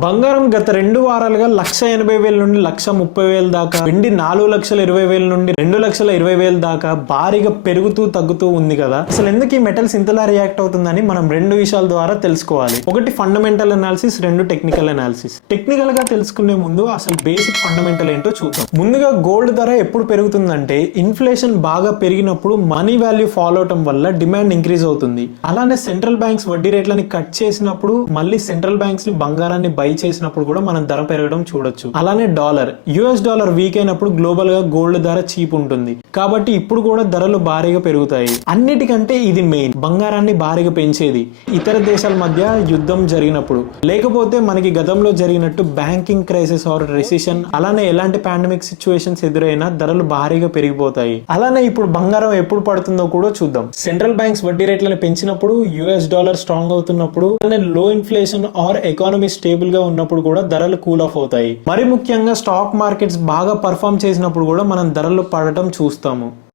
బంగారం గత 2 వారాలుగా 1,80,000 నుండి 1,30,000 దాకా, వెండి 4,20,000 నుండి 2,20,000 దాకా భారీగా పెరుగుతూ తగ్గుతూ ఉంది కదా. అసలు ఎందుకు ఈ మెటల్స్ ఇంతలా రియాక్ట్ అవుతుందని మనం 2 విషయాల ద్వారా తెలుసుకోవాలి. ఒకటి fundamental analysis, 2 technical analysis. Technical గా తెలుసుకునే ముందు అసలు బేసిక్ ఫండమెంటల్ ఏంటో చూద్దాం. ముందుగా గోల్డ్ ధర ఎప్పుడు పెరుగుతుందంటే ఇన్ఫ్లేషన్ బాగా పెరిగినప్పుడు మనీ వాల్యూ ఫాలో అవటం వల్ల డిమాండ్ ఇంక్రీజ్ అవుతుంది. అలానే సెంట్రల్ బ్యాంక్స్ వడ్డీ రేట్లని కట్ చేసినప్పుడు మళ్ళీ సెంట్రల్ బ్యాంక్స్ ని బంగారాన్ని బై చేసినప్పుడు కూడా మనం ధర పెరగడం చూడొచ్చు. అలానే యుఎస్ డాలర్ వీక్ అయినప్పుడు గ్లోబల్ గా గోల్డ్ ధర చీప్ ఉంటుంది కాబట్టి ఇప్పుడు కూడా ధరలు భారీగా పెరుగుతాయి. అన్నిటికంటే ఇది మెయిన్, బంగారాన్ని భారీగా పెంచేది ఇతర దేశాల మధ్య యుద్ధం జరిగినప్పుడు, లేకపోతే మనకి గతంలో జరిగినట్టు బ్యాంకింగ్ క్రైసిస్ ఆర్ రెసిషన్, అలానే ఎలాంటి పాండమిక్ సిచ్యువేషన్స్ ఎదురైనా ధరలు భారీగా పెరిగిపోతాయి. అలానే ఇప్పుడు బంగారం ఎప్పుడు పడుతుందో కూడా చూద్దాం. సెంట్రల్ బ్యాంక్స్ వడ్డీ రేట్లను పెంచినప్పుడు, యుఎస్ డాలర్ స్ట్రాంగ్ అవుతున్నప్పుడు, లో ఇన్ఫ్లేషన్ ఆర్ ఎకానమీ స్టేబుల్ గా ఉన్నప్పుడు కూడా ధరలు కూల్ ఆఫ్ అవుతాయి. మరి ముఖ్యంగా స్టాక్ మార్కెట్స్ బాగా పర్ఫామ్ చేసినప్పుడు కూడా మనం ధరలు పడటం చూస్తాము.